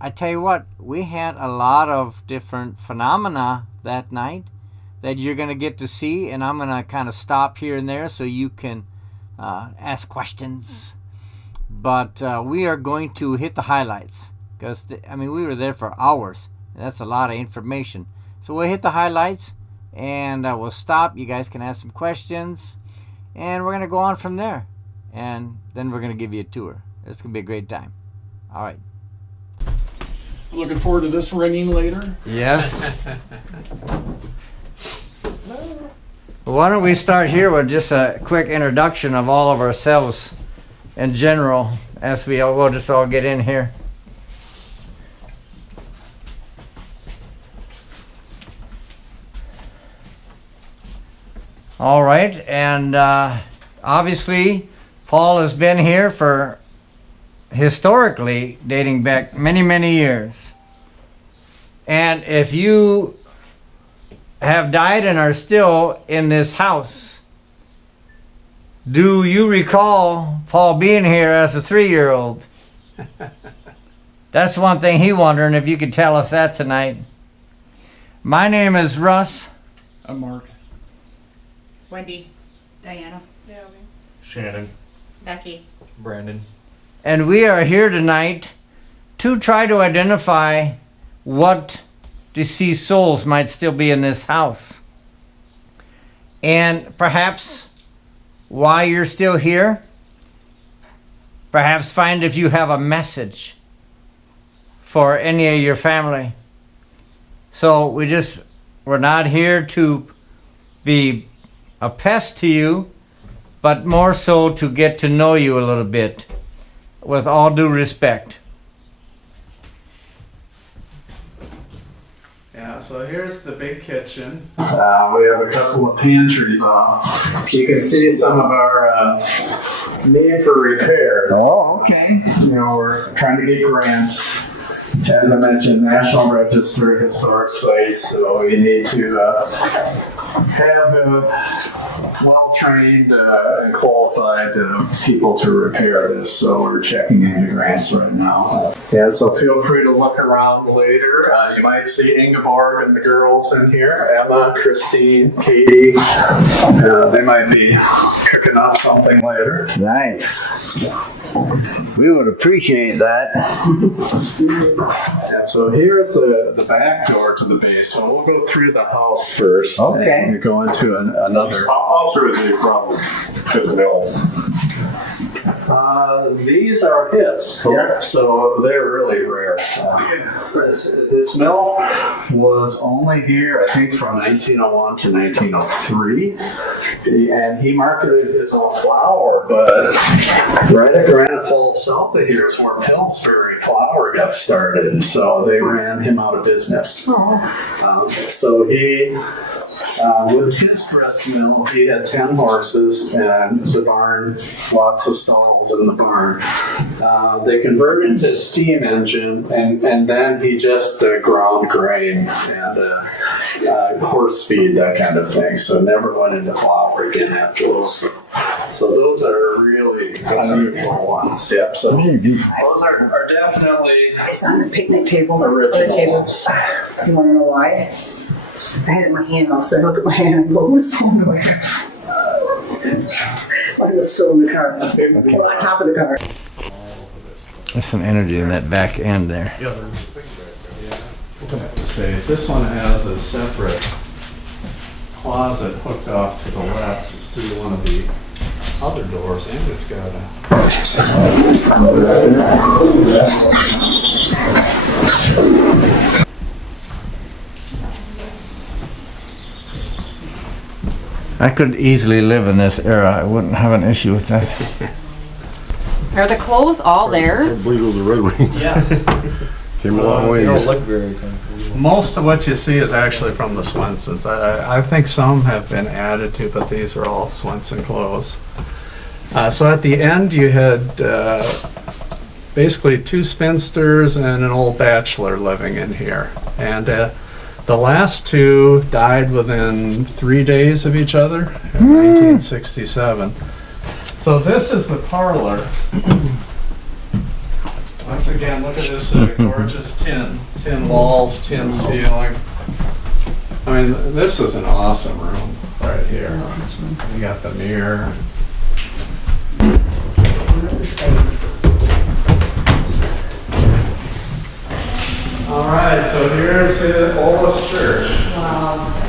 I tell you what, we had a lot of different phenomena that night that you're going to get to see, and I'm going to kind of stop here and there so you can ask questions. But we are going to hit the highlights because, we were there for hours. And that's a lot of information. So we'll hit the highlights and we'll stop. You guys can ask some questions, and we're going to go on from there. And then we're going to give you a tour. It's going to be a great time. All right. Looking forward to this ringing later. Yes. Why don't we start here with just a quick introduction of all of ourselves in general as we'll just all get in here. All right, and obviously Paul has been here for historically dating back many, many years. And if you have died and are still in this house, do you recall Paul being here as a 3-year-old? That's one thing he wondering if you could tell us that tonight. My name is Russ. I'm Mark. Wendy. Diana. Naomi. Shannon. Becky. Brandon. And we are here tonight to try to identify what deceased souls might still be in this house. And perhaps why you're still here. Perhaps find if you have a message for any of your family. So we're not here to be a pest to you, but more so to get to know you a little bit, with all due respect. Yeah, so here's the big kitchen. We have a couple of pantries off. You can see some of our need for repairs. Oh, okay. We're trying to get grants. As I mentioned, National Register of Historic Sites, so we need to have well-trained and qualified people to repair this, so we're checking into grants right now. Yeah, so feel free to look around later. You might see Ingeborg and the girls in here, Emma, Christine, Katie. They might be cooking up something later. Nice. We would appreciate that. Yeah, so here's the back door to the basement. We'll go through the house first. Okay. And go into another. How through the from to the mill? These are his. Okay. So they're really rare. This mill was only here, I think, from 1901 to 1903. And he marketed his own flour, but right at Granite Falls, south of here is where Pillsbury Flour got started. So they ran him out of business. So he, with his grist mill, he had 10 horses and the barn, lots of stalls in the barn. They converted to steam engine, and then he just ground grain and horse feed, that kind of thing. So never went into flour again after those. So those are really unusual ones. Yep. So those are definitely It's on the picnic table. original On the table. ones. You want to know why? I had it in my hand. I'll say, look at my hand and blow his phone away. Mine was still in the car. Or on top of the car. There's some energy in that back end there. Space. This one has a separate closet hooked off to the left through one of the other doors, and it's got a I could easily live in this era. I wouldn't have an issue with that. Are the clothes all I theirs? believe it was a Red Wing. yes. Came a long ways. very comfortable. Most of what you see is actually from the Swensons. I think some have been added to, but these are all Swensson clothes. So at the end, you had basically 2 spinsters and an old bachelor living in here. And the last 2 died within 3 days of each other in 1967. So this is the parlor. Once again, look at this gorgeous tin walls, tin ceiling. I mean, this is an awesome room right here. You got the mirror. All right, so here's the oldest church. Wow.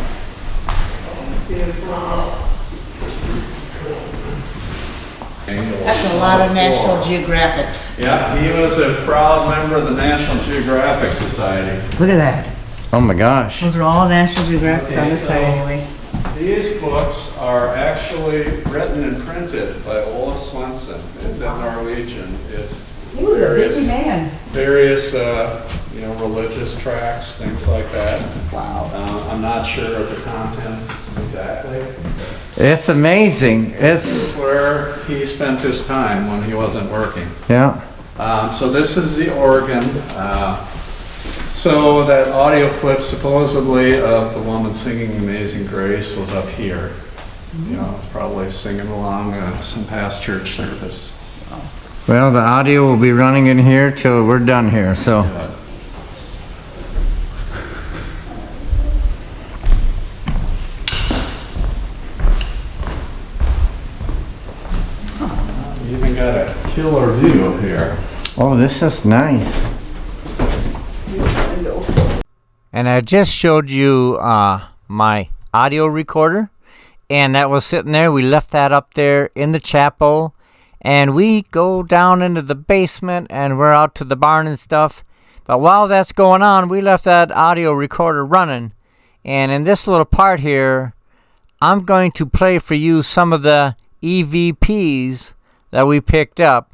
That's a lot of National Geographics. Yeah, he was a proud member of the National Geographic Society. Look at that. Oh my gosh. Those are all National Geographics on this side anyway. These books are actually written and printed by Olaf Swensson. It's in Norwegian. It's He was a busy man. various religious tracts, things like that. Wow. I'm not sure of the contents exactly. It's amazing. This is where he spent his time when he wasn't working. Yeah. So this is the organ. So that audio clip supposedly of the woman singing Amazing Grace was up here. You know, probably singing along some past church service. Well, the audio will be running in here till we're done here, so. You even got a killer view here. Oh, this is nice. And I just showed you my audio recorder, and that was sitting there. We left that up there in the chapel, and we go down into the basement, and we're out to the barn and stuff. But while that's going on, we left that audio recorder running. And in this little part here, I'm going to play for you some of the EVPs that we picked up.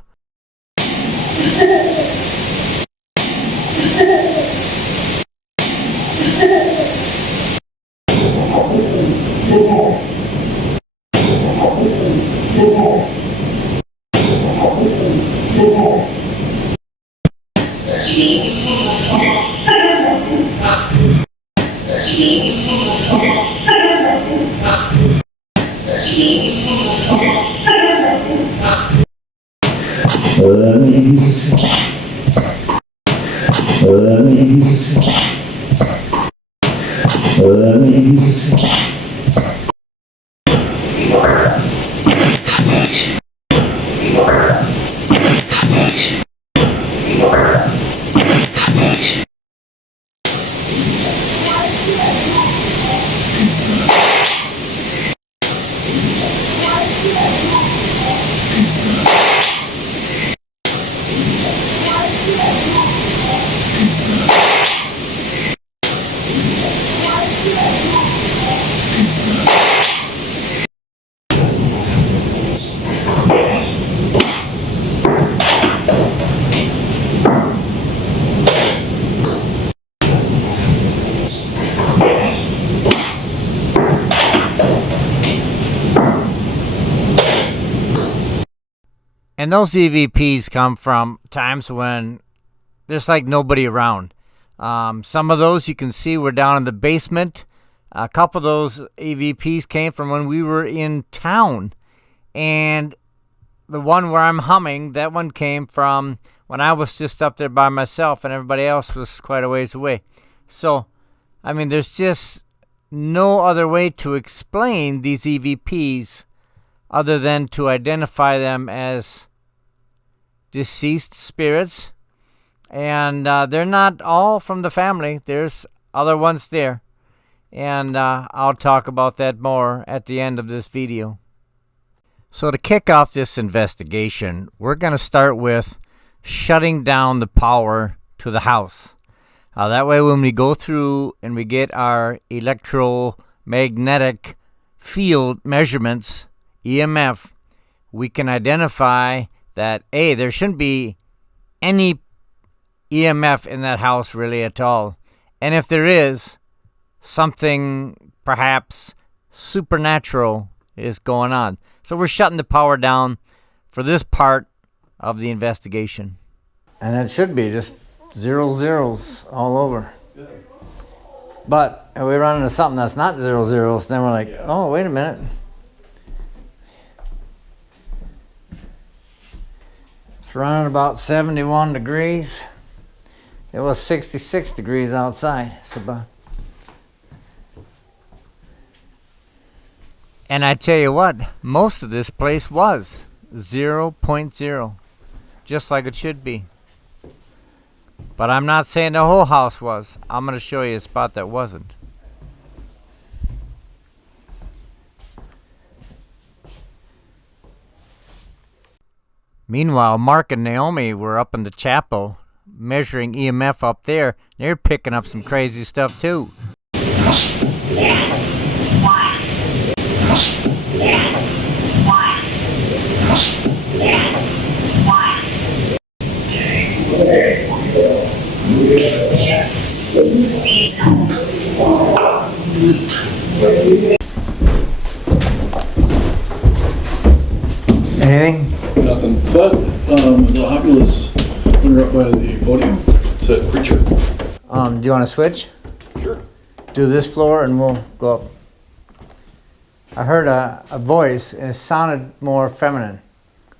And those EVPs come from times when there's like nobody around. Some of those you can see were down in the basement. A couple of those EVPs came from when we were in town. And the one where I'm humming, that one came from when I was just up there by myself and everybody else was quite a ways away. So, I mean, there's just no other way to explain these EVPs other than to identify them as deceased spirits. And they're not all from the family. There's other ones there. And I'll talk about that more at the end of this video. So to kick off this investigation, we're going to start with shutting down the power to the house. That way when we go through and we get our electromagnetic field measurements, EMF, we can identify that, A, there shouldn't be any EMF in that house really at all. And if there is, something perhaps supernatural is going on. So we're shutting the power down for this part of the investigation. And it should be just zeros all over. But if we run into something that's not zeros, then we're like, oh, wait a minute. It's running about 71 degrees. It was 66 degrees outside. And I tell you what, most of this place was 0.0, just like it should be. But I'm not saying the whole house was. I'm going to show you a spot that wasn't. Meanwhile, Mark and Naomi were up in the chapel measuring EMF up there. They're picking up some crazy stuff too. Anything? Nothing. But the Oculus, when you're up by the podium, said preacher. Do you want to switch? Sure. Do this floor and we'll go up. I heard a voice and it sounded more feminine.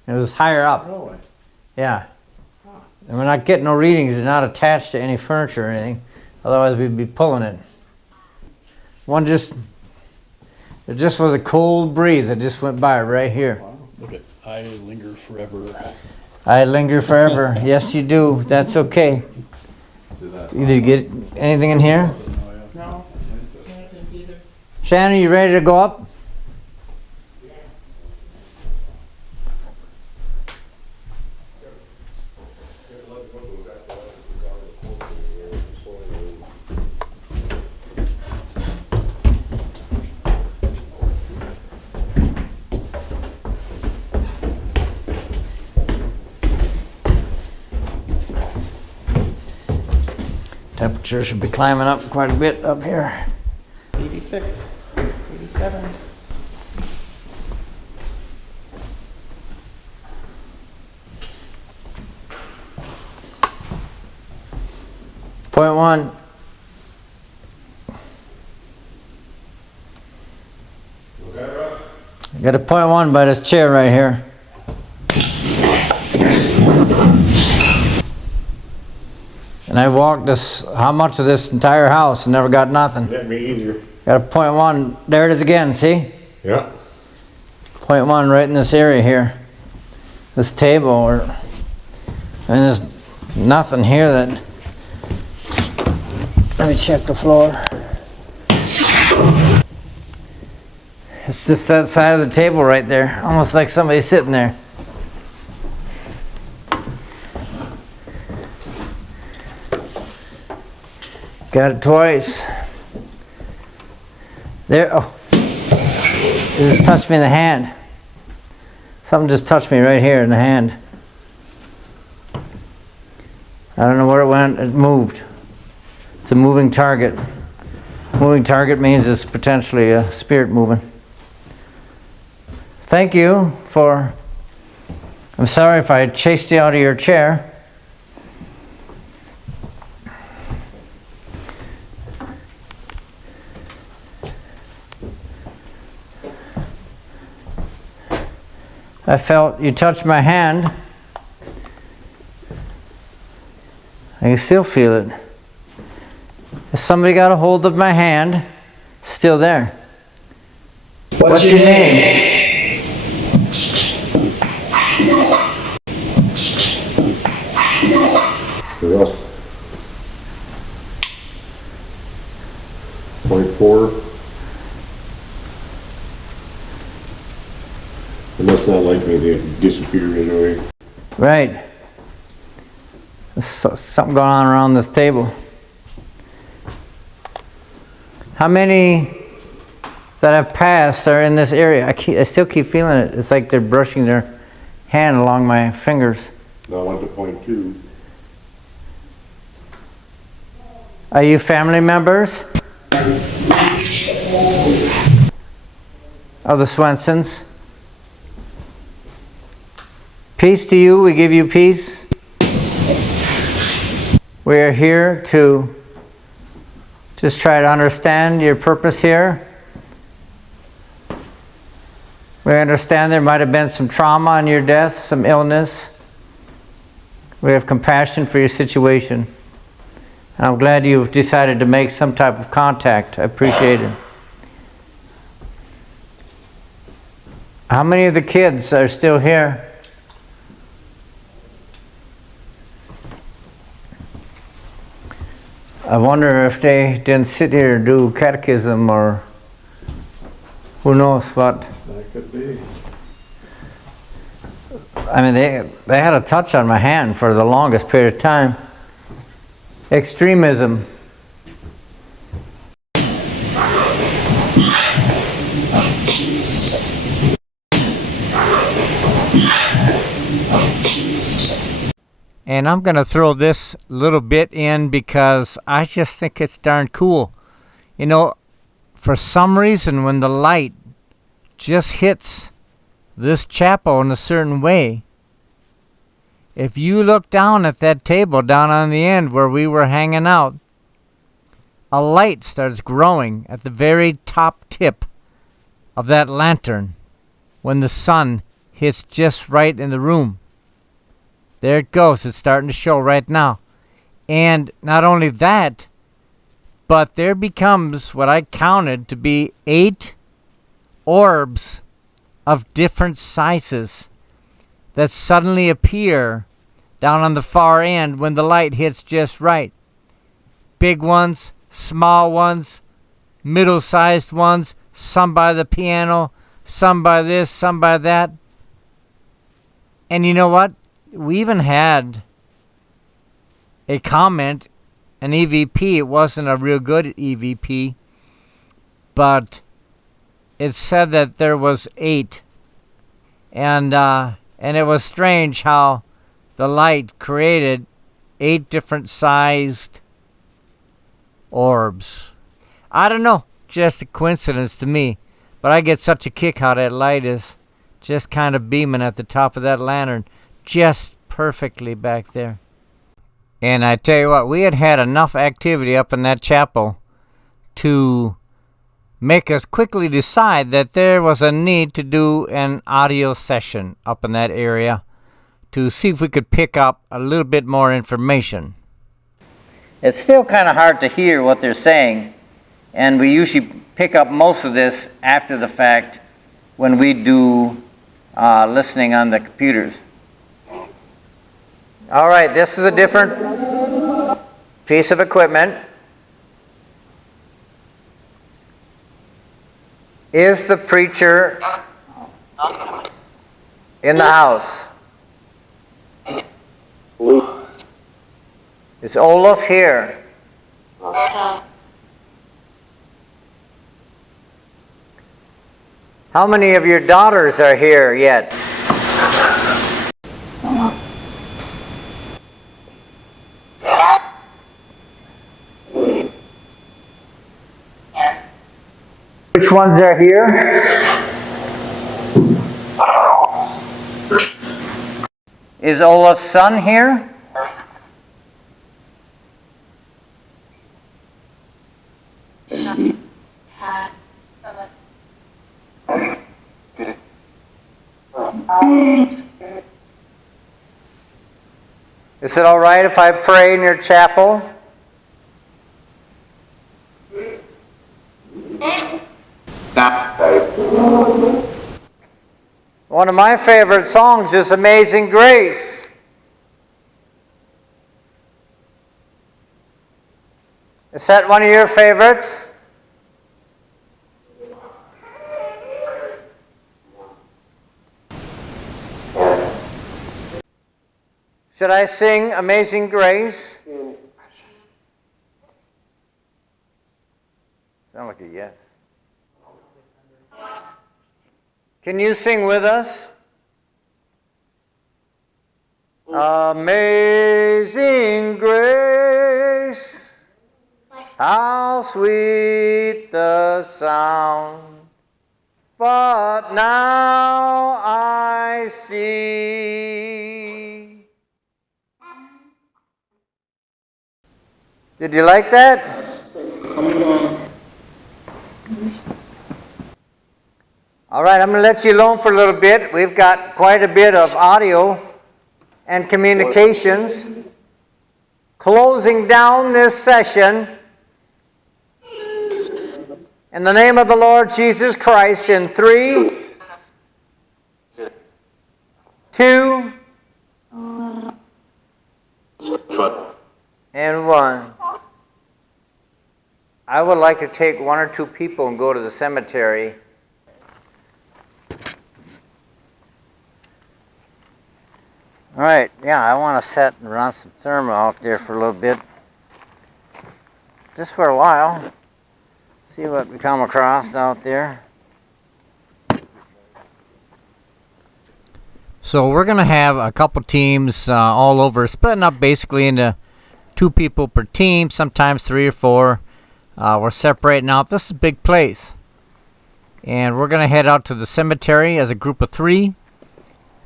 It was higher up. Really? Yeah. And we're not getting no readings. They're not attached to any furniture or anything. Otherwise we'd be pulling it. It just was a cold breeze that just went by right here. Wow. Look at I linger forever. I linger forever. Yes, you do. That's okay. Did you get anything in here? No. Shannon, you ready to go up? Temperature should be climbing up quite a bit up here. 86, 87. Point one. I got a point one by this chair right here. And I've walked how much of this entire house and never got nothing. That'd be easier. Got a point one. There it is again, see? Yeah. Point one right in this area here. This table, and there's nothing here that. Let me check the floor. It's just that side of the table right there. Almost like somebody's sitting there. Got it twice. There, oh. It just touched me in the hand. Something just touched me right here in the hand. I don't know where it went, it moved. It's a moving target. Moving target means it's potentially a spirit moving. Thank you for, I'm sorry if I chased you out of your chair. I felt you touched my hand. I can still feel it. If somebody got a hold of my hand, still there. What's your name? Russ. 0.4. It must not like me, they disappear anyway. Right. There's something going on around this table. How many that have passed are in this area? I still keep feeling it. It's like they're brushing their hand along my fingers. Now I went to 0.2. Are you family members of the Swenssons? Peace to you, we give you peace. We are here to just try to understand your purpose here. We understand there might have been some trauma in your death, some illness. We have compassion for your situation. I'm glad you've decided to make some type of contact. I appreciate it. How many of the kids are still here? I wonder if they didn't sit here and do catechism or who knows what. That could be. I mean, they had a touch on my hand for the longest period of time. Extremism. And I'm going to throw this little bit in because I just think it's darn cool. You know, for some reason, when the light just hits this chapel in a certain way, if you look down at that table down on the end where we were hanging out, a light starts growing at the very top tip of that lantern when the sun hits just right in the room. There it goes. It's starting to show right now. And not only that, but there becomes what I counted to be 8 orbs of different sizes that suddenly appear down on the far end when the light hits just right. Big ones, small ones, middle-sized ones, some by the piano, some by this, some by that. And you know what? We even had a comment, an EVP. It wasn't a real good EVP, but it said that there was 8. And it was strange how the light created 8 different sized orbs. I don't know, just a coincidence to me, but I get such a kick how that light is just kind of beaming at the top of that lantern, just perfectly back there. And I tell you what, we had enough activity up in that chapel to make us quickly decide that there was a need to do an audio session up in that area to see if we could pick up a little bit more information. It's still kind of hard to hear what they're saying, and we usually pick up most of this after the fact when we do listening on the computers. All right, this is a different piece of equipment. Is the preacher in the house? Is Olaf here? How many of your daughters are here yet? Which ones are here? Is Olaf's son here? Is it all right if I pray in your chapel? One of my favorite songs is Amazing Grace. Is that one of your favorites? Should I sing Amazing Grace? Sound like a yes. Can you sing with us? Amazing grace, how sweet the sound, but now I see. Did you like that? All right, I'm going to let you alone for a little bit. We've got quite a bit of audio and communications. Closing down this session in the name of the Lord Jesus Christ in 3, 2, and 1. I would like to take 1 or 2 people and go to the cemetery. All right, yeah, I want to set and run some thermal out there for a little bit. Just for a while. See what we come across out there. So we're going to have a couple teams all over, splitting up basically into 2 people per team, sometimes 3 or 4. We're separating out. This is a big place. And we're going to head out to the cemetery as a group of 3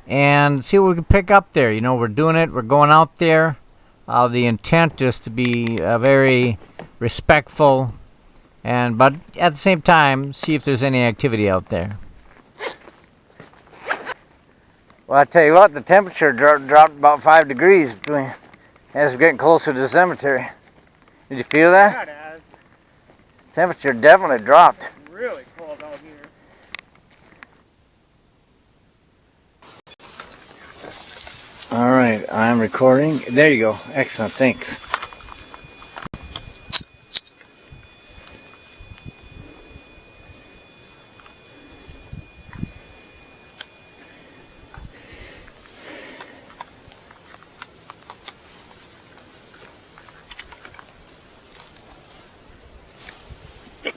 and see what we can pick up there. You know, we're doing it. We're going out there. The intent is to be very respectful, but at the same time, see if there's any activity out there. Well, I tell you what, the temperature dropped about 5 degrees as we're getting closer to the cemetery. Did you feel that? Yeah, it Temperature definitely dropped. is really cold out here. All right, I'm recording. There you go. Excellent. Thanks.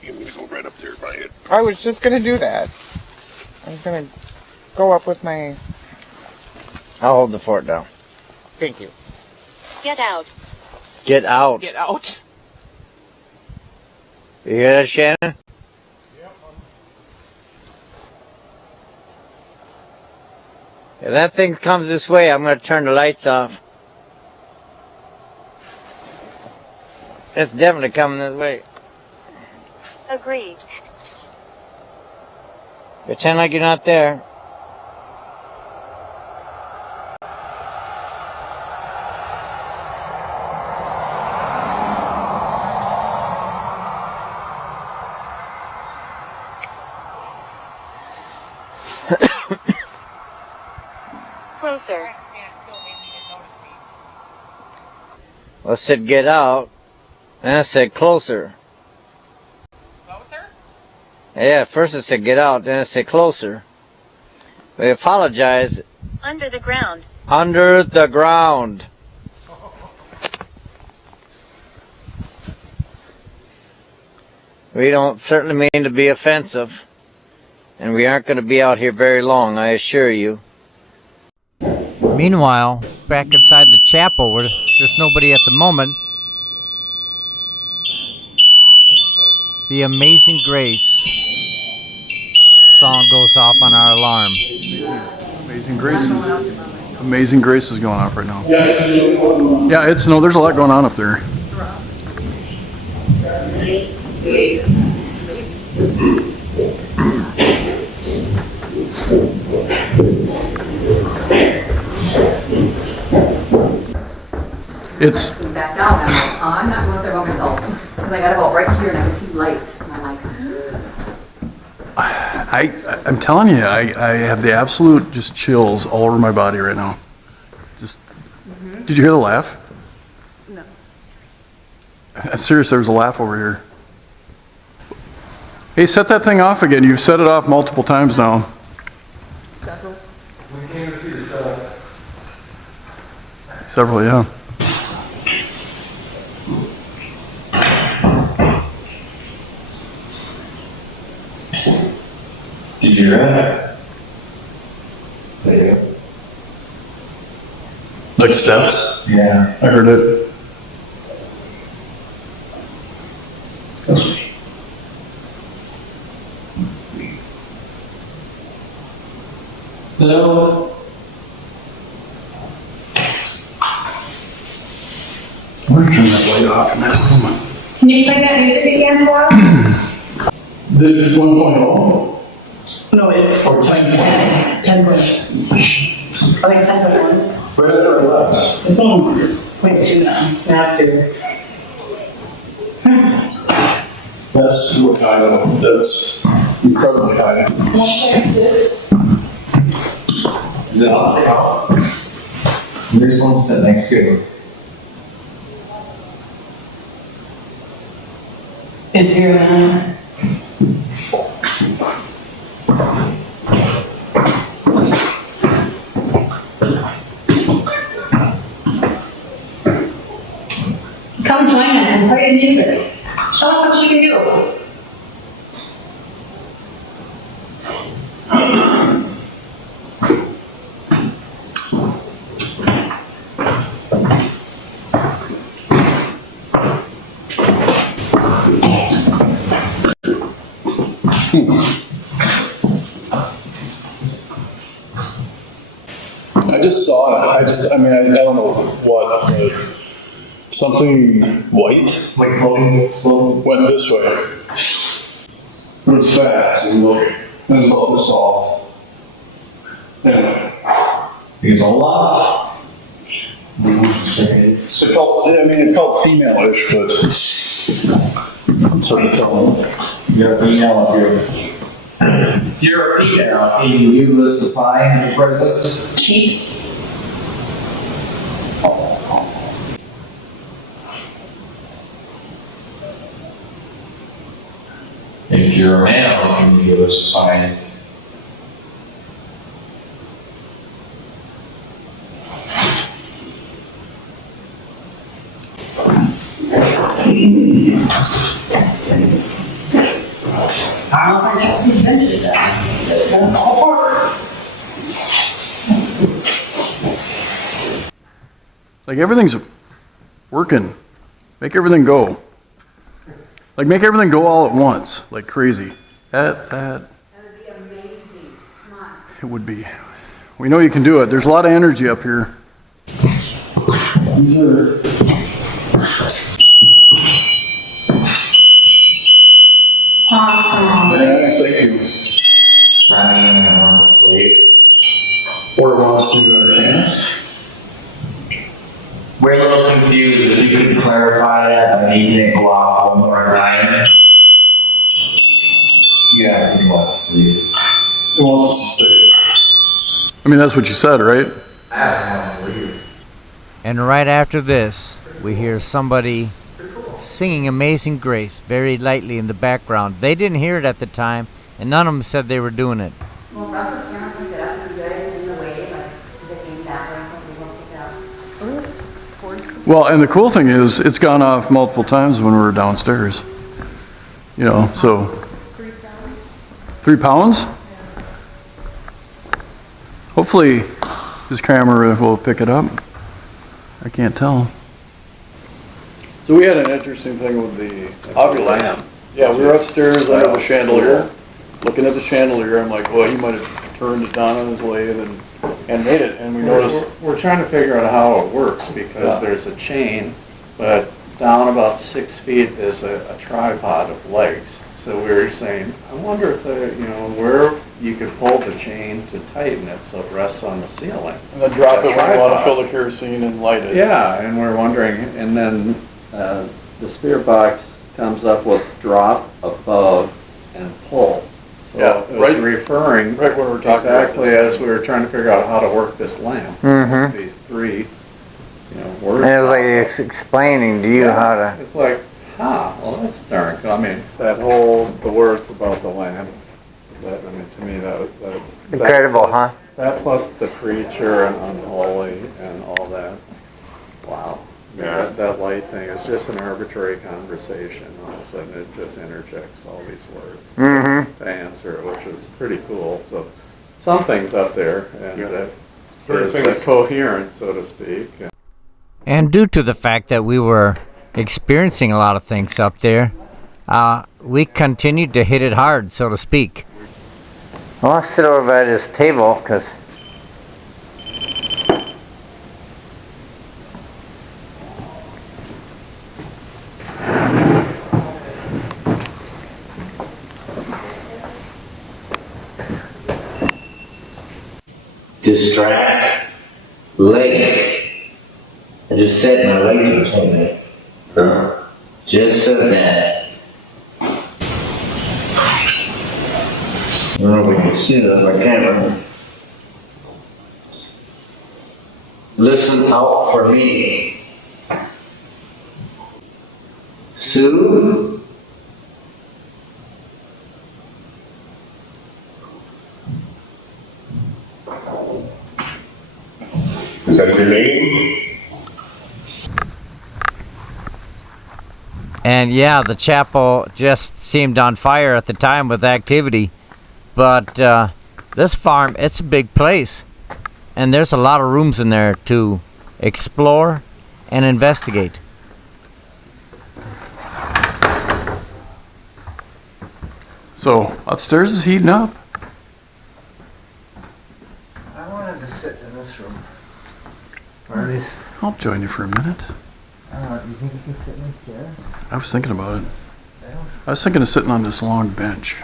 I'm gonna go right up there by it. I was just gonna do that. I was gonna go up with my... I'll hold the fort down. Thank you. Get out. Get out. Get out. You hear that, Shannon? Yep. If that thing comes this way, I'm going to turn the lights off. It's definitely coming this way. Agreed. Pretend like you're not there. Closer. Well, it said get out, and it said closer. Closer? Yeah, first it said get out, then it said closer. We apologize. Under the ground. Under the ground. We don't certainly mean to be offensive, and we aren't going to be out here very long, I assure you. Meanwhile, back inside the chapel where there's nobody at the moment, the Amazing Grace song goes off on our alarm. Amazing Grace is going off right now. Yeah, there's a lot going on up there. It's back down. I'm like, oh, I'm not going up there by myself. Because I got about right here and I can see lights. And I'm like, I'm telling you, I have the absolute just chills all over my body right now. Just, Did you hear the laugh? no. I'm serious, there was a laugh over here. Hey, set that thing off again. You've set it off multiple times now. Several. Several, yeah. Did you hear that? There you go. Like steps? Yeah. I heard it. Hello? We're turning that light off in that room. Can you play that music again for us? The 1.0? No, it's Or 10.0? 10. 10. I like 10.1. Right after I left. It's only 0.2 now. Not 2. That's what I know. That's incredibly high. 1.6. Is it on? There's one sitting next to you. It's 0.9. Come join us and play the music. Show us what she can do. I just saw it. I don't know what, but something white Like floating. went this way. It was fast and look, and look this all. Anyway, Because Olaf. it felt female-ish, but it's hard to tell. You're a female up here. If you're a female, can you give us a sign of your presence? Cheap. If you're a male, can you give us a sign? I don't know if I trust these benches. That's gonna fall apart. Like everything's working. Make everything go. Like make everything go all at once, like crazy. That. That would be amazing. Come on. It would be. We know you can do it. There's a lot of energy up here. These are. Awesome. Nice, thank you. Signing and wants to sleep. Or wants to cast. We're a little confused. If you could clarify that by making it go off one more time. Yeah, he wants to sleep. He wants to stay. I mean, that's what you said, right? I don't know. And right after this, we hear somebody singing Amazing Grace very lightly in the background. They didn't hear it at the time, and none of them said they were doing it. Well, that's what cameras pick it up. You guys in the way, like, the game that way, somebody won't pick it up. Well, and the cool thing is, it's gone off multiple times when we were downstairs. You know, so. 3 pounds? Hopefully, this camera will pick it up. I can't tell. So we had an interesting thing with the lamp. Yeah, we were upstairs under the chandelier, looking at the chandelier. I'm like, well, he might have turned it down on his lathe and made it. And we noticed. We're trying to figure out how it works because there's a chain, but down about 6 feet is a tripod of legs. So we were saying, I wonder if where you could pull the chain to tighten it so it rests on the ceiling. And then drop it when you want to fill the kerosene and light it. Yeah, and we're wondering, and then the spirit box comes up with drop, above, and pull. So Yeah, it was referring right when we were talking about exactly this. as we were trying to figure out how to work this lamp. Mm-hmm. These 3, words. And it was like it's explaining to you how to. It's like, well, that's darn cool. I mean, the words about the lamp, to me, that's Incredible, huh? That plus the preacher and unholy and all that. Wow. Yeah. That light thing is just an arbitrary conversation. All of a sudden, it just interjects all these words to answer it, which is pretty cool. So, something's up there, and there's a coherence, so to speak. And due to the fact that we were experiencing a lot of things up there, we continued to hit it hard, so to speak. Well, I'll sit over by this table because Distract. leg. I just set my legs in something. Just said that. I don't know if we can see that on my camera. Listen out for me. Sue? Is that your name? And yeah, the chapel just seemed on fire at the time with activity. But this farm, it's a big place. And there's a lot of rooms in there to explore and investigate. So, upstairs is heating up. I wanted to sit in this room. Or at least, I'll join you for a minute. you think you can sit in this chair? I was thinking about it. I was thinking of sitting on this long bench.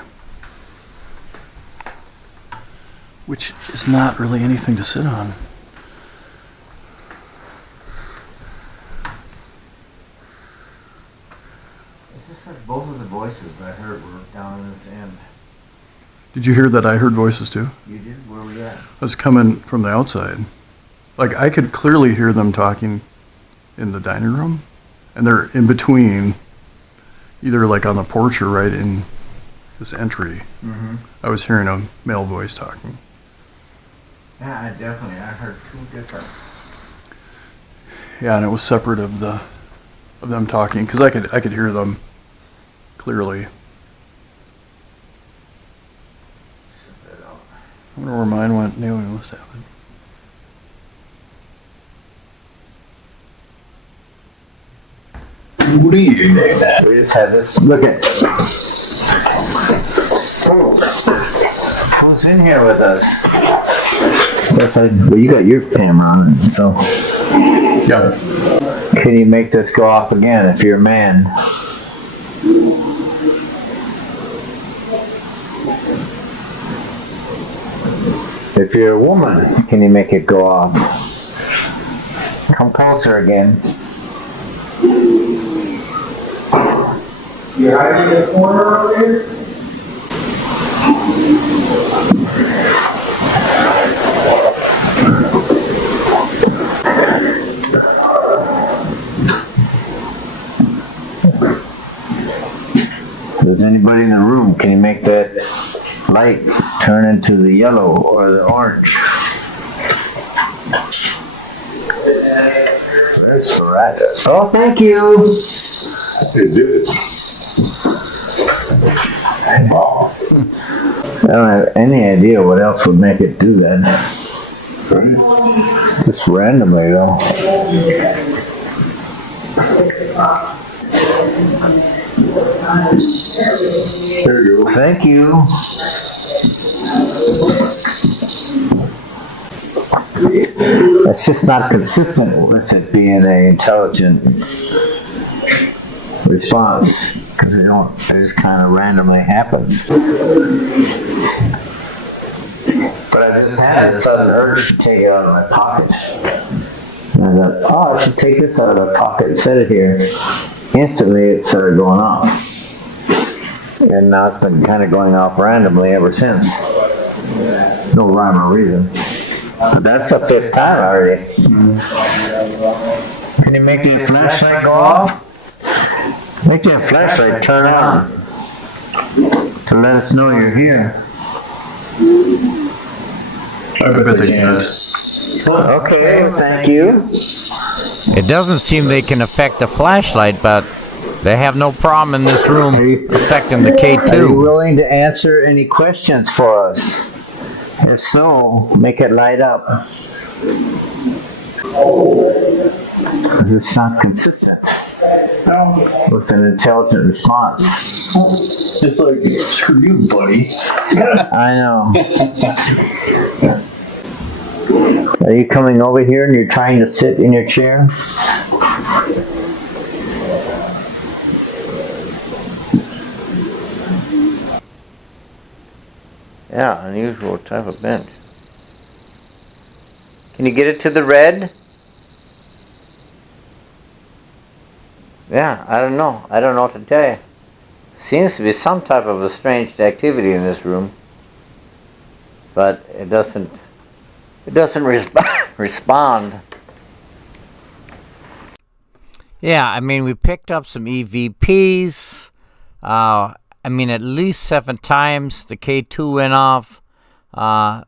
Which is not really anything to sit on. It's just like both of the voices I heard were down in this end. Did you hear that I heard voices too? You did? Where were we at? I was coming from the outside. Like, I could clearly hear them talking in the dining room. And they're in between, either like on the porch or right in this entry. Mm-hmm. I was hearing a male voice talking. Yeah, I heard two different. Yeah, and it was separate of them talking, because I could hear them clearly. I wonder where mine went. Anyway, let's have it. What are you doing? We just had this. Look at. Who's in here with us? That's like, well, you got your camera on, so. Yeah. Can you make this go off again if you're a man? If you're a woman, can you make it go off? Come closer again. You're hiding in the corner over there? Does anybody in the room, can you make that light turn into the yellow or the orange? That's right. Oh, thank you. It did. Wow. I don't have any idea what else would make it do that. Right. Just randomly, though. There you go. Thank you. It's just not consistent with it being an intelligent response. Because it just kind of randomly happens. But I just had a sudden urge to take it out of my pocket. And I thought, oh, I should take this out of my pocket and set it here. Instantly it started going off. And now it's been kind of going off randomly ever since. No rhyme or reason. But that's the 5th time already. Can you make the flashlight go off? Make that flashlight turn on to let us know you're here. I bet they can. Okay, thank you. It doesn't seem they can affect the flashlight, but they have no problem in this room affecting the K2. Are you willing to answer any questions for us? If so, make it light up. Because it's not consistent with an intelligent response. It's like, screw you, buddy. I know. Are you coming over here and you're trying to sit in your chair? Yeah, unusual type of bench. Can you get it to the red? Yeah, I don't know. I don't know what to tell you. Seems to be some type of a strange activity in this room, but it doesn't respond. Yeah, I mean, we picked up some EVPs. I mean, at least 7 times the K2 went off.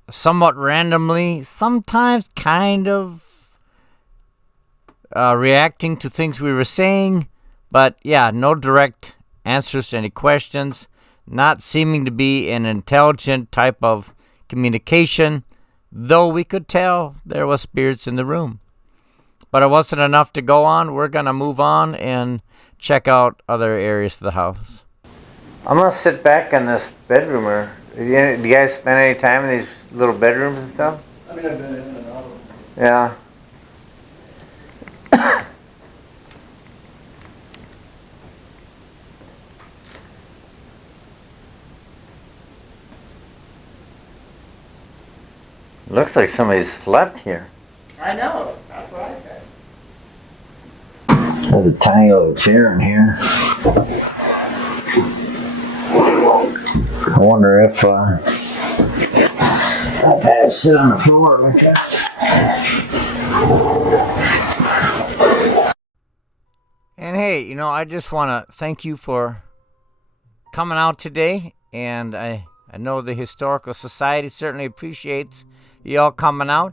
Somewhat randomly, sometimes kind of reacting to things we were saying, but yeah, no direct answers to any questions, not seeming to be an intelligent type of communication, though we could tell there was spirits in the room. But it wasn't enough to go on. We're going to move on and check out other areas of the house. I'm going to sit back in this bedroom. Do you guys spend any time in these little bedrooms and stuff? I mean, I've been in and out of them. Yeah. Looks like somebody slept here. I know. That's what I said. There's a tiny little chair in here. I wonder if I'd have to sit on the floor like that. And hey, you know, I just want to thank you for coming out today. And I know the Historical Society certainly appreciates you all coming out.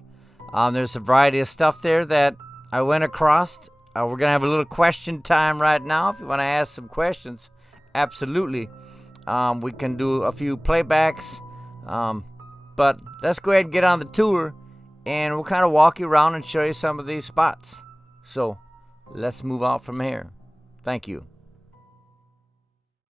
There's a variety of stuff there that I went across. We're going to have a little question time right now. If you want to ask some questions, absolutely. We can do a few playbacks. But let's go ahead and get on the tour, and we'll kind of walk you around and show you some of these spots. So let's move on from here. Thank you.